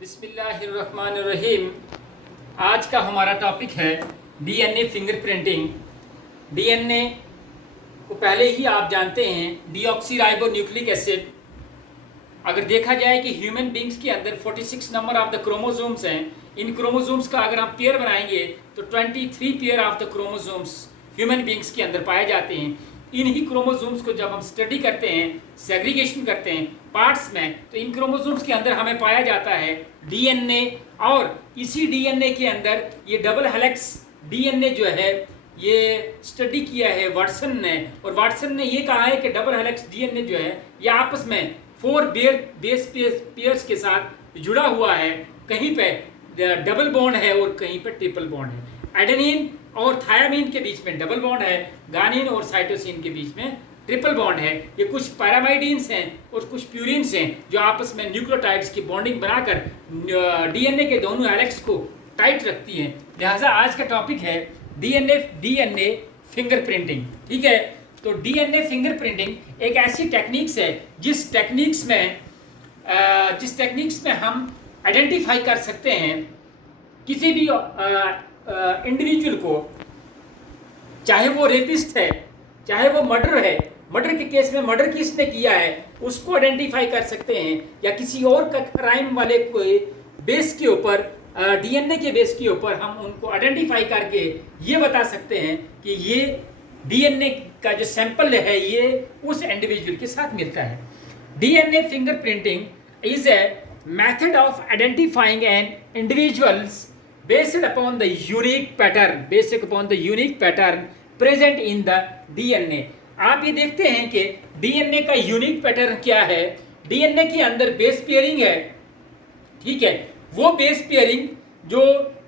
बिस्मिल्लाहिर्रहमानिर्रहीम। आज का हमारा टॉपिक है डीएनए फिंगरप्रिंटिंग। डीएनए को पहले ही आप जानते हैं डीऑक्सीराइबोन्यूक्लिक एसिड। अगर देखा जाए कि ह्यूमन बींग्स के अंदर 46 नंबर ऑफ द क्रोमोसोम्स हैं। इन क्रोमोसोम्स का अगर हम पेयर बनाएंगे तो 23 pair of the chromosomes human beings के अंदर पाए जाते हैं। इन्हीं क्रोमोसोम्स को जब हम स्टडी करते हैं, सेग्रीगेशन करते हैं पार्ट्स में, तो इन क्रोमोसोम्स के अंदर हमें पाया जाता है डीएनए। और इसी डीएनए के अंदर ये डबल हेलिक्स डीएनए जो है ये स्टडी किया है वाटसन ने, और वाटसन ने ये कहा है कि डबल हेलिक्स डीएनए जो है ये आपस में 4 बेस पेयर्स के साथ जुड़ा हुआ है। कहीं पे डबल बॉन्ड है और कहीं पे ट्रिपल बॉन्ड है। एडेनिन और थायामीन के बीच में डबल बॉन्ड है, गानिन और साइटोसिन के बीच में ट्रिपल बॉन्ड है। ये कुछ पैरामाइडिन्स हैं और कुछ प्यूरिन्स हैं जो आपस में न्यूक्लियोटाइड्स की बॉन्डिंग बनाकर डीएनए के दोनों हेलिक्स को टाइट रखती हैं। लिहाजा आज का टॉपिक है डीएनए फिंगरप्रिंटिंग। ठीक है, तो डीएनए फिंगरप्रिंटिंग एक ऐसी टेक्निक्स है जिस टेक्निक्स में हम आइडेंटिफाई कर सकते हैं किसी भी इंडिविजुअल को, चाहे वो रेपिस्ट है, चाहे वो मर्डर है। मर्डर के केस में मर्डर किसने किया है उसको आइडेंटिफाई कर सकते हैं, या किसी और का क्राइम वाले को बेस के ऊपर डीएनए के बेस के ऊपर हम उनको आइडेंटिफाई करके ये बता सकते हैं कि ये डीएनए का जो सैंपल है ये उस इंडिविजुअल के साथ मिलता है। DNA fingerprinting is a method of identifying N individuals based upon the unique pattern present in the DNA। आप ये देखते हैं कि डीएनए का यूनिक पैटर्न क्या है। डीएनए के अंदर बेस पेयरिंग है, ठीक है। वो बेस पेयरिंग जो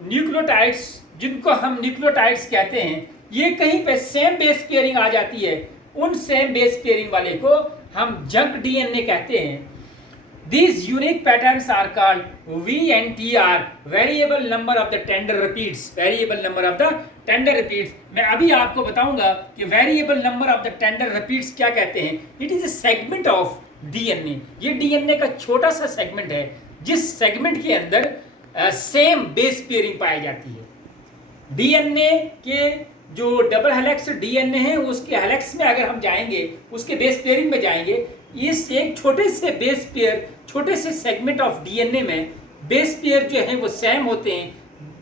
न्यूक्लियोटाइड्स, जिनको हम न्यूक्लियोटाइड्स कहते हैं, ये कहीं पे सेम बेस पेयरिंग आ जाती है। उन सेम बेस पेयरिंग वाले को हम जंक डीएनए कहते हैं। These unique patterns are called VNTR, variable number of the tender repeats। मैं अभी आपको बताऊंगा कि variable number of the tender repeats क्या कहते हैं। It is a segment of DNA। ये DNA का छोटा सा सेगमेंट है जिस सेगमेंट के अंदर सेम बेस पेयरिंग पाई जाती है। डीएनए के जो डबल हेलिक्स डीएनए है उसके हेलिक्स में अगर हम जाएंगे, उसके बेस पेयरिंग में जाएंगे, इस एक छोटे से बेस पेयर, छोटे से सेगमेंट ऑफ डीएनए में बेस पेयर जो है वो सेम होते हैं।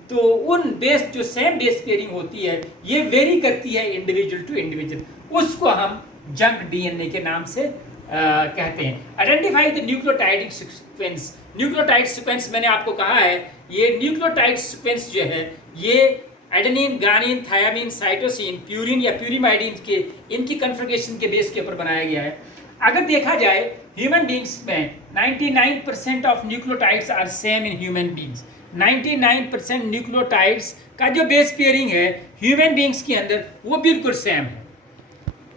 तो उन बेस जो सेम बेस पेयरिंग होती है ये वेरी करती है इंडिविजुअल टू इंडिविजुअल, उसको हम जंक डीएनए के नाम से कहते हैं। Identify the nucleotide sequence. Nucleotide sequence मैंने आपको कहा है, ये न्यूक्लियोटाइड सीक्वेंस जो है ये एडेनिन, गानिन, थायामीन, साइटोसिन, प्यूरिन या प्यूरिमाइडिन के इनकी कन्फिगरेशन के बेस के ऊपर बनाया गया है। अगर देखा जाए ह्यूमन बींग्स में 99% of nucleotides are same in human beings. 99% nucleotides का जो बेस पेयरिंग है ह्यूमन बींग्स के अंदर वो बिल्कुल सेम है,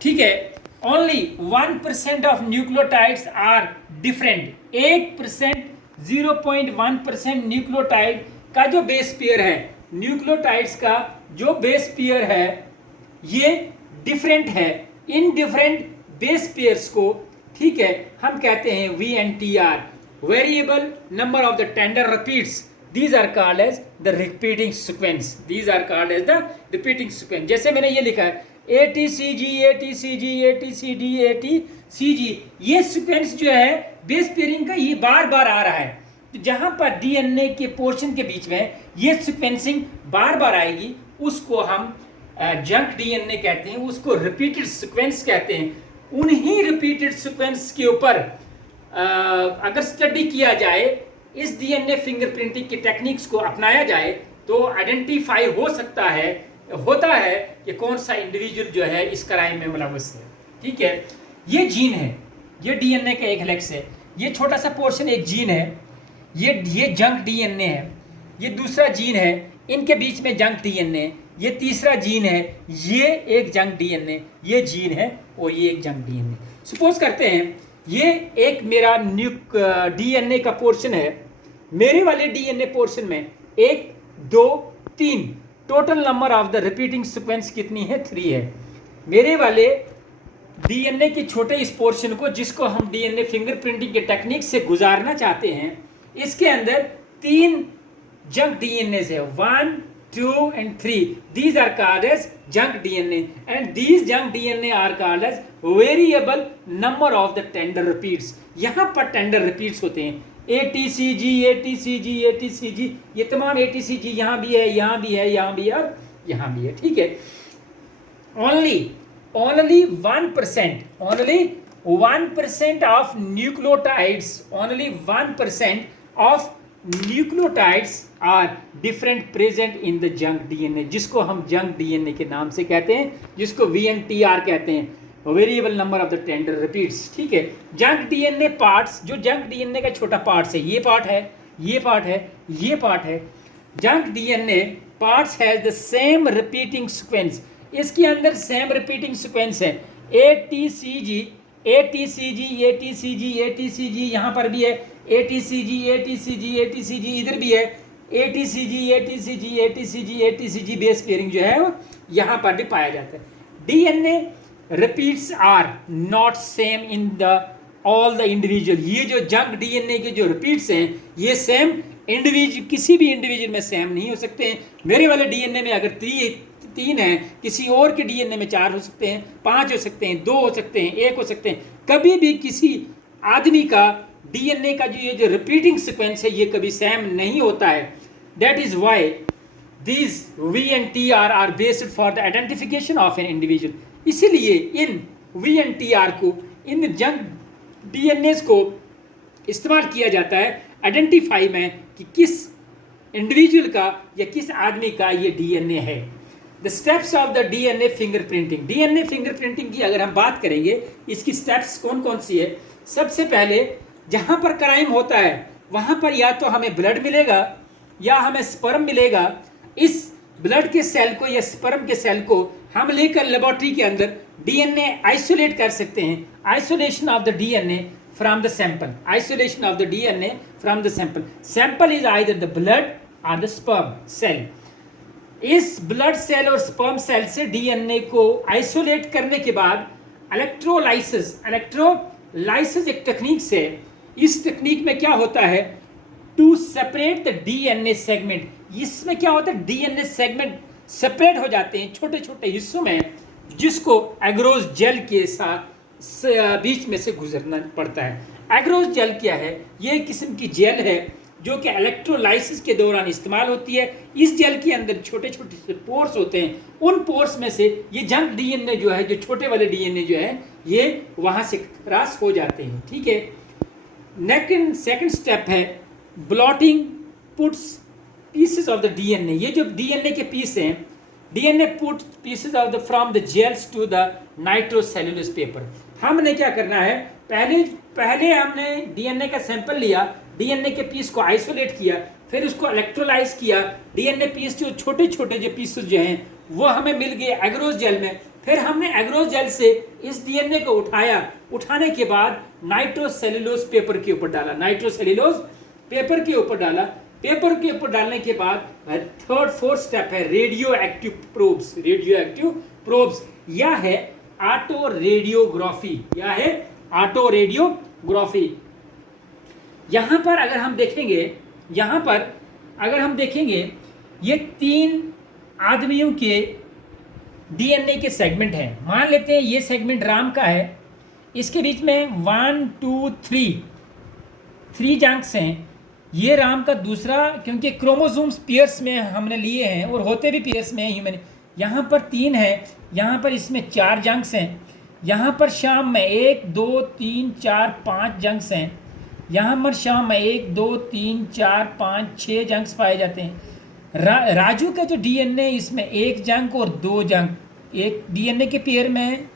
ठीक है। Only 1% of nucleotides are different. 1%, 0.1% nucleotide का जो बेस पेयर है, न्यूक्लियोटाइड्स का जो बेस पेयर है ये डिफरेंट है। इन डिफरेंट बेस पेयर्स को, ठीक है, हम कहते हैं VNTR, variable number of the tender repeats. These are called as the repeating sequence. जैसे मैंने ये लिखा है ATCG ATCG ATCD ATCG, ये सीक्वेंस जो है बेस पेयरिंग का ये बार बार आ रहा है। तो जहां पर डीएनए के पोर्शन के बीच में ये सीक्वेंसिंग बार बार आएगी उसको हम जंक डीएनए कहते हैं, उसको रिपीटेड सीक्वेंस कहते हैं। उन्हीं रिपीटेड सीक्वेंस के ऊपर अगर स्टडी किया जाए, इस डीएनए फिंगरप्रिंटिंग की टेक्निक्स को अपनाया जाए तो आइडेंटिफाई होता है कि कौन सा इंडिविजुअल जो है इस क्राइम में मुलव्वस है, ठीक है। ये जीन है, ये डीएनए का एक हेलिक्स है, ये छोटा सा पोर्शन एक जीन है, ये जंक डीएनए है, ये दूसरा जीन है, इनके बीच में जंक डीएनए, ये तीसरा जीन है, ये एक जंक डीएनए, ये जीन है और ये एक जंक डीएनए। सपोज करते हैं ये एक मेरा डीएनए का पोर्शन है। मेरे वाले डीएनए पोर्शन में 1, 2, 3 total number of the repeating sequence कितनी है? 3 है। मेरे वाले डीएनए के छोटे इस पोर्शन को, जिसको हम डीएनए फिंगरप्रिंटिंग के टेक्निक से गुजारना चाहते हैं, इसके अंदर तीन जंक डीएनए है, 1, 2 and 3. These are called as junk DNA, and these junk DNA are called as variable number of the tender repeats. यहाँ पर tender repeats होते हैं, ATCG, ATCG, ATCG, ये तमाम ATCG यहाँ भी है, यहाँ भी है, यहाँ भी है और यहाँ भी है, ठीक है। only 1% of nucleotides, only 1% of nucleotides are different present in the junk DNA, जिसको हम जंक डीएनए के नाम से कहते हैं, जिसको VNTR कहते हैं, variable number of the tender repeats, ठीक है। जंक डीएनए पार्ट्स, जो जंक डीएनए का छोटा पार्ट्स है, ये पार्ट है, ये पार्ट है, ये पार्ट है। Junk DNA parts has the same repeating sequence, इसके अंदर सेम रिपीटिंग सीक्वेंस है, ATCG, ATCG, ATCG, ATCG, यहाँ पर भी है ATCG, ATCG, ATCG, इधर भी है ATCG, ATCG, ATCG, ATCG, base pairing जो है वो यहाँ पर भी पाया जाता है। DNA repeats are not same in the all the individual, ये जो जंक डीएनए के जो रिपीट्स हैं ये सेम इंडिविजुअल, किसी भी इंडिविजुअल में सेम नहीं हो सकते हैं। मेरे वाले डीएनए में अगर 3 है, किसी और के डीएनए में 4 हो सकते हैं, 5 हो सकते हैं, 2 हो सकते हैं, 1 हो सकते हैं। कभी भी किसी आदमी का डीएनए का जो ये जो रिपीटिंग सीक्वेंस है ये कभी सेम नहीं होता है। That is why these VNTR are based for the identification of an individual. इसीलिए इन VNTR को, इन जंक डीएनए को इस्तेमाल किया जाता है आइडेंटिफाई में कि किस इंडिविजुअल का या किस आदमी का ये डीएनए है। The steps of the DNA fingerprinting, DNA fingerprinting की अगर हम बात करेंगे, इसकी स्टेप्स कौन कौन सी है। सबसे पहले जहाँ पर क्राइम होता है वहाँ पर या तो हमें ब्लड मिलेगा या हमें स्पर्म मिलेगा। इस ब्लड के सेल को या स्पर्म के सेल को हम लेकर लेबोरेटरी के अंदर डीएनए आइसोलेट कर सकते हैं। Isolation of the DNA from the sample, isolation of the DNA from the sample. Sample is either the blood और द स्पर्म सेल। इस ब्लड सेल और स्पर्म सेल से डीएनए को आइसोलेट करने के बाद इलेक्ट्रोलाइसिस, इलेक्ट्रोलाइसिस एक टेक्निक से, इस टेक्निक में क्या होता है, to separate the DNA segment. इसमें क्या होता है, डीएनए सेगमेंट सेपरेट हो जाते हैं छोटे छोटे हिस्सों में, जिसको एग्रोज जेल के साथ बीच में से गुजरना पड़ता है। एग्रोज जेल क्या है, ये किस्म की जेल है जो कि इलेक्ट्रोलाइसिस के दौरान इस्तेमाल होती है। इस जेल के अंदर छोटे छोटे से पोर्स होते हैं, उन पोर्स में से ये जंक डीएनए जो है, जो छोटे वाले डीएनए जो है, ये वहाँ से क्रॉस हो जाते हैं, ठीक है। सेकंड स्टेप है blotting puts pieces of the DNA. ये जो डीएनए के पीस हैं, DNA put pieces of the from the gels to the nitrocellulose paper. हमने क्या करना है, पहले हमने डीएनए का सैंपल लिया, डीएनए के पीस को आइसोलेट किया, फिर उसको इलेक्ट्रोलाइज किया। डीएनए पीस जो छोटे छोटे जो पीसेस जो हैं वो हमें मिल गए एग्रोज जेल में। फिर हमने एग्रोज जेल से इस डीएनए को उठाया, उठाने के बाद नाइट्रोसेल्युलोज पेपर के ऊपर डाला, नाइट्रोसेल्युलोज पेपर के ऊपर डाला। पेपर के ऊपर डालने के बाद फोर्थ स्टेप है radio active probes. Radio active probes या है ऑटो रेडियोग्राफी, या है ऑटो रेडियोग्राफी। यहाँ पर अगर हम देखेंगे, यहाँ पर अगर हम देखेंगे, ये 3 आदमियों के डीएनए के सेगमेंट हैं। मान लेते हैं ये सेगमेंट राम का है, इसके बीच में 1 2 3 जंक्स हैं। ये राम का दूसरा, क्योंकि क्रोमोसोम्स पेयर्स में हमने लिए हैं और होते भी पेयर्स में ह्यूमन। यहाँ पर 3 है, यहाँ पर इसमें 4 जंक्स हैं। यहाँ पर शाम में 1 2 3 4 5 जंक्स हैं। यहाँ पर शाम में 1 2 3 4 5 6 जंक्स पाए जाते हैं। राजू का जो डीएनए, इसमें 1 जंक और 2 जंक, एक डीएनए के पेयर में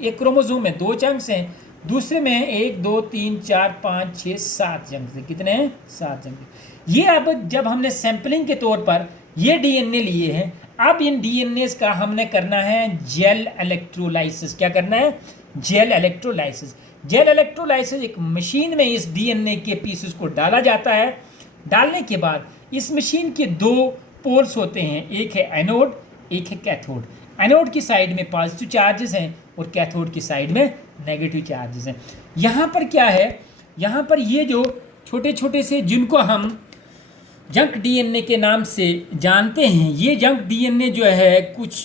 एक क्रोमोसोम में 2 जंक्स हैं, दूसरे में 1 2 3 4 5 6 7 जंक्स हैं। कितने हैं? 7 जंक्स। ये अब जब हमने सैंपलिंग के तौर पर ये डीएनए लिए हैं, अब इन डीएनए का हमने करना है जेल इलेक्ट्रोलाइसिस। क्या करना है? Gel electrolysis. जेल इलेक्ट्रोलाइसिस एक मशीन में इस डीएनए के पीसेस को डाला जाता है। डालने के बाद इस मशीन के 2 पोल्स होते हैं, एक है एनोड, एक है कैथोड। एनोड की साइड में पॉजिटिव चार्जेस हैं और कैथोड की साइड में नेगेटिव चार्जेस हैं। यहाँ पर क्या है, यहाँ पर ये जो छोटे छोटे से जिनको हम जंक डीएनए के नाम से जानते हैं। ये जंक डीएनए जो है कुछ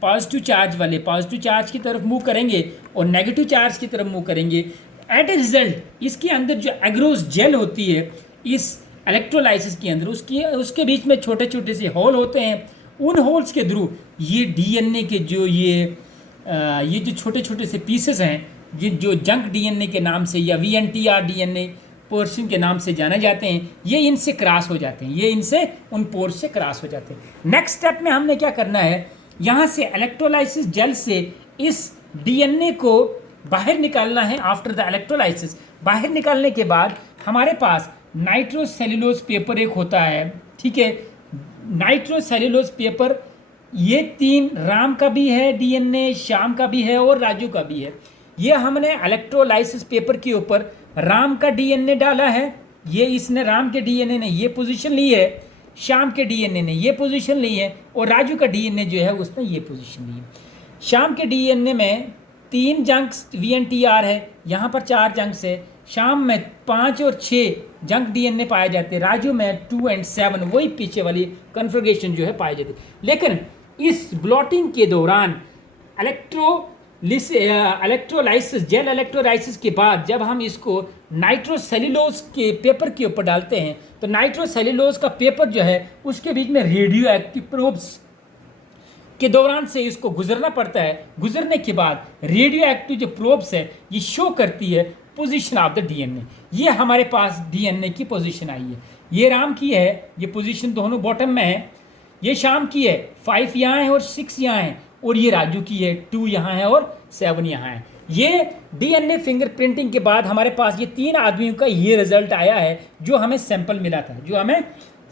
पॉजिटिव चार्ज वाले पॉजिटिव चार्ज की तरफ मूव करेंगे और नेगेटिव चार्ज की तरफ मूव करेंगे। एट ए रिजल्ट इसके अंदर जो एग्रोस जेल होती है इस इलेक्ट्रोलाइसिस के अंदर, उसके बीच में छोटे छोटे से होल होते हैं। उन होल्स के थ्रू ये डीएनए के जो ये जो छोटे छोटे से पीसेस हैं जो जंक डीएनए के नाम से या वीएनटीआर डीएनए पोर्शन के नाम से जाने जाते हैं, ये इनसे क्रॉस हो जाते हैं, ये इनसे उन पोर्स से क्रॉस हो जाते हैं। नेक्स्ट स्टेप में हमने क्या करना है, यहाँ से इलेक्ट्रोलाइसिस जेल से इस डीएनए को बाहर निकालना है। आफ्टर द इलेक्ट्रोलाइसिस बाहर निकालने के बाद हमारे पास नाइट्रोसेल्यूलोज पेपर एक होता है, ठीक है। नाइट्रोसेल्यूलोज पेपर ये 3 राम का भी है डीएनए, श्याम का भी है और राजू का भी है। ये हमने इलेक्ट्रोलाइसिस पेपर के ऊपर राम का डीएनए डाला है, ये इसने राम के डीएनए ने ये पोजीशन ली है, श्याम के डीएनए ने ये पोजीशन ली है और राजू का डीएनए जो है उसने ये पोजीशन ली है। श्याम के डीएनए में 3 जंक्स वीएनटीआर है, यहाँ पर 4 जंक्स है। श्याम में 5 और 6 जंक डीएनए पाए जाते हैं, राजू में 2 और 7 वही पीछे वाली कन्फिगरेशन जो है पाई जाती है। लेकिन इस ब्लॉटिंग के दौरान इलेक्ट्रोलाइसिस जेल इलेक्ट्रोलाइसिस के बाद जब हम इसको नाइट्रोसेल्यूलोज के पेपर के ऊपर डालते हैं तो नाइट्रोसेल्यूलोज का पेपर जो है उसके बीच में रेडियो एक्टिव प्रोब्स के दौरान से इसको गुजरना पड़ता है। गुजरने के बाद रेडियो एक्टिव जो प्रोब्स है ये शो करती है पोजीशन ऑफ द डीएनए। ये हमारे पास डीएनए की पोजीशन आई है, ये राम की है, ये पोजीशन दोनों बॉटम में है। ये श्याम की है, 5 यहाँ है और 6 यहाँ है, और ये राजू की है, 2 यहाँ है और 7 यहाँ है। ये डीएनए फिंगरप्रिंटिंग के बाद हमारे पास ये 3 आदमियों का ये रिजल्ट आया है जो हमें सैंपल मिला था, जो हमें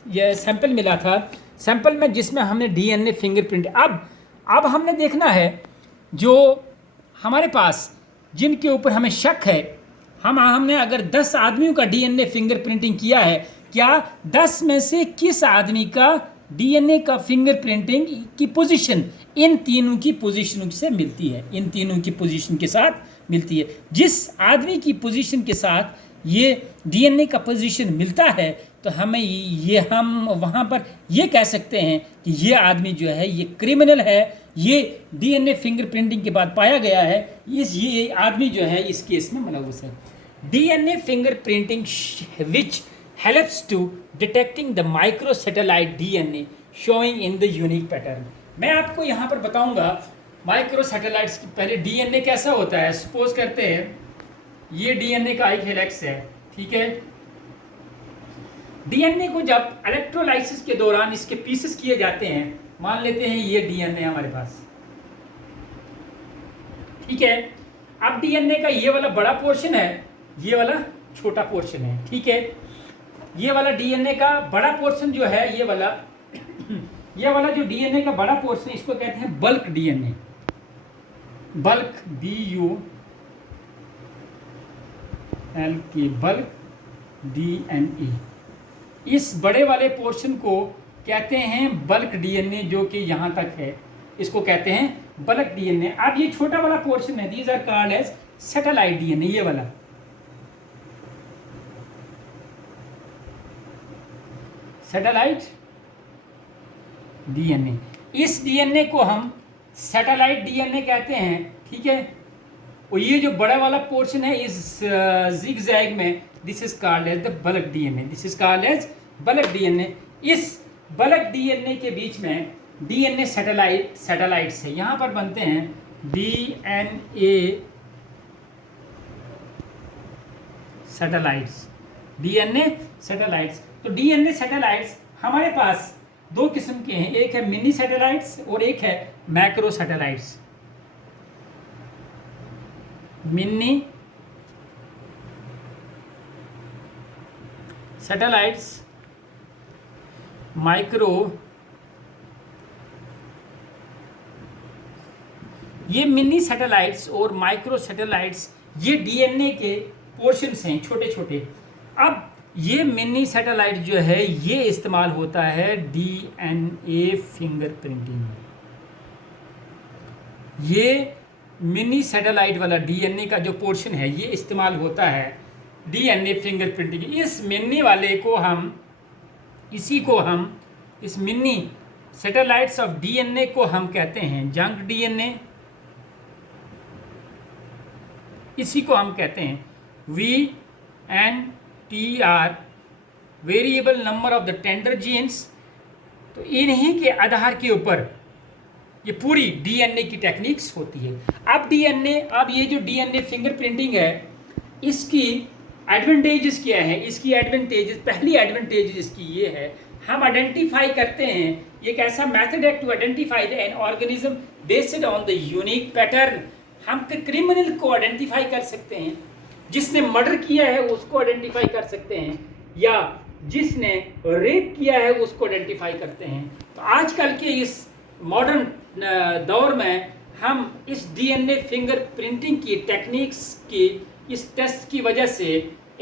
ये सैंपल मिला था, सैंपल में जिसमें हमने डीएनए फिंगरप्रिंट। अब हमने देखना है जो हमारे पास जिनके ऊपर हमें शक है, हमने अगर 10 आदमियों का डीएनए फिंगरप्रिंटिंग किया है, क्या 10 में से किस आदमी का डीएनए का फिंगरप्रिंटिंग की पोजीशन इन तीनों की पोजीशनों से मिलती है, इन तीनों की पोजीशन के साथ मिलती है। जिस आदमी की पोजीशन के साथ ये डीएनए का पोजीशन मिलता है तो हम वहाँ पर ये कह सकते हैं कि ये आदमी जो है ये क्रिमिनल है, ये डीएनए फिंगरप्रिंटिंग के बाद पाया गया है, ये आदमी जो है इस केस में मुलव्वस है। DNA fingerprinting which helps to detecting the microsatellite DNA showing in the unique pattern। मैं आपको यहाँ पर बताऊंगा माइक्रोसैटेलाइट्स की पहले डीएनए कैसा होता है। सपोज करते हैं ये डीएनए का एक हेलिक्स है, ठीक है। डीएनए को जब इलेक्ट्रोलाइसिस के दौरान इसके पीसेस किए जाते हैं, मान लेते हैं ये डीएनए हमारे पास, ठीक है। अब डीएनए का ये वाला बड़ा पोर्शन है, ये वाला छोटा पोर्शन है, ठीक है। ये वाला डीएनए का बड़ा पोर्शन जो है ये वाला जो डीएनए का बड़ा पोर्शन इसको कहते हैं bulk DNA, bulk BULK bulk DNA. इस बड़े वाले पोर्शन को कहते हैं बल्क डीएनए, जो कि यहाँ तक है इसको कहते हैं बल्क डीएनए। अब ये छोटा वाला पोर्शन है, these are called as satellite DNA. ये वाला सैटेलाइट डीएनए, इस डीएनए को हम सैटेलाइट डीएनए कहते हैं, ठीक है। और ये जो बड़ा वाला पोर्शन है इस जिगजैग में, this is called as the bulk DNA, this is called as bulk DNA. इस बल्क डीएनए के बीच में डीएनए सैटेलाइट्स है, यहाँ पर बनते हैं डीएनए सैटेलाइट्स, डीएनए सैटेलाइट्स। तो डीएनए सैटेलाइट्स हमारे पास 2 किस्म के हैं, एक है मिनी सैटेलाइट्स और एक है macro satellites. Mini satellites, micro, ये मिनी सैटेलाइट्स और माइक्रो सैटेलाइट्स ये डीएनए के पोर्शंस हैं छोटे छोटे। अब ये मिनी सैटेलाइट जो है ये इस्तेमाल होता है डीएनए फिंगरप्रिंटिंग में। ये मिनी सैटेलाइट वाला डीएनए का जो पोर्शन है ये इस्तेमाल होता है डीएनए फिंगरप्रिंटिंग। इस मिनी वाले को हम इसी को हम, इस मिनी सैटेलाइट्स ऑफ डीएनए को हम कहते हैं जंक डीएनए। इसी को हम कहते हैं VNTR, variable number of the tender genes. तो इन्हीं के आधार के ऊपर ये पूरी डीएनए की टेक्निक्स होती है। अब ये जो डीएनए फिंगरप्रिंटिंग है, इसकी एडवांटेजेस क्या है? इसकी एडवांटेजेस, पहली एडवांटेज इसकी ये है, हम आइडेंटिफाई करते हैं, एक ऐसा मेथड है to identify the an organism based on the unique pattern. हम क्रिमिनल को आइडेंटिफाई कर सकते हैं, जिसने मर्डर किया है उसको आइडेंटिफाई कर सकते हैं, या जिसने रेप किया है उसको आइडेंटिफाई करते हैं। तो आजकल के इस मॉडर्न दौर में हम इस डीएनए फिंगरप्रिंटिंग की टेक्निक्स की, इस टेस्ट की वजह से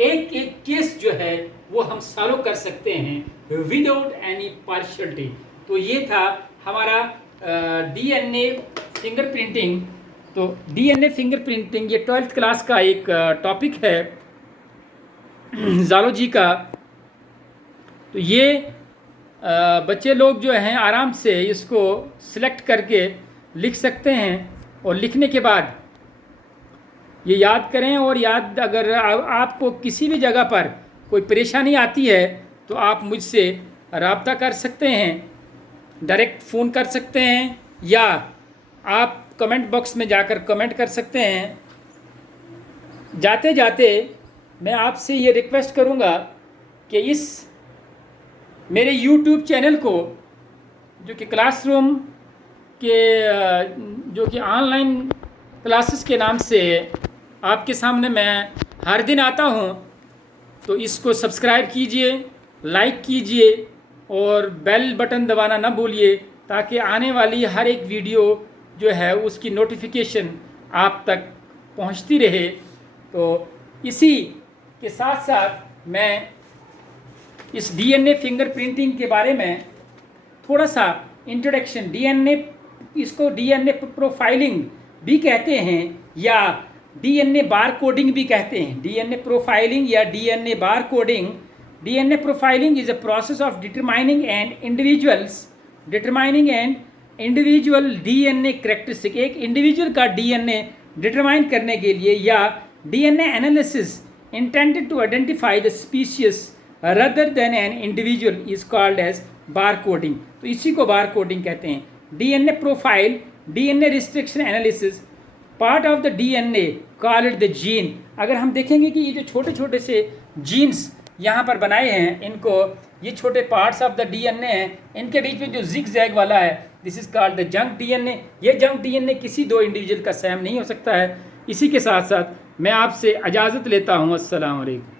एक एक केस जो है वो हम सॉल्व कर सकते हैं विदाउट एनी पार्शियलिटी। तो ये था हमारा डीएनए फिंगरप्रिंटिंग। तो डीएनए फिंगरप्रिंटिंग ये 12th क्लास का एक टॉपिक है ज़ूलॉजी का। तो ये बच्चे लोग जो हैं आराम से इसको सिलेक्ट करके लिख सकते हैं, और लिखने के बाद ये याद करें। और याद, अगर आपको किसी भी जगह पर कोई परेशानी आती है तो आप मुझसे रब्ता कर सकते हैं, डायरेक्ट फ़ोन कर सकते हैं, या आप कमेंट बॉक्स में जाकर कमेंट कर सकते हैं। जाते जाते मैं आपसे ये रिक्वेस्ट करूँगा कि इस मेरे YouTube चैनल को, जो कि क्लासरूम के जो कि ऑनलाइन क्लासेस के नाम से आपके सामने मैं हर दिन आता हूँ, तो इसको सब्सक्राइब कीजिए, लाइक कीजिए और बेल बटन दबाना ना भूलिए, ताकि आने वाली हर एक वीडियो जो है उसकी नोटिफिकेशन आप तक पहुँचती रहे। तो इसी के साथ साथ मैं इस डीएनए फिंगरप्रिंटिंग के बारे में थोड़ा सा इंट्रोडक्शन, इसको डीएनए प्रोफाइलिंग भी कहते हैं या डीएनए बार कोडिंग भी कहते हैं। डीएनए प्रोफाइलिंग या DNA bar coding. DNA profiling is a process of determining and individual DNA characteristic. एक इंडिविजुअल का डीएनए डिटरमाइन करने के लिए, या DNA analysis intended to identify the species rather than an individual is called as bar coding. तो इसी को bar coding कहते हैं। DNA profile, DNA restriction analysis, part of the DNA call it the gene. अगर हम देखेंगे कि ये जो छोटे छोटे से जीन्स यहाँ पर बनाए हैं, इनको, ये छोटे पार्ट्स ऑफ द डीएनए हैं, इनके बीच में जो जिग जैग वाला है, this is called the junk DNA. ये जंक डीएनए किसी दो इंडिविजुअल का सेम नहीं हो सकता है। इसी के साथ साथ मैं आपसे इजाज़त लेता हूँ। अस्सलाम वालेकुम।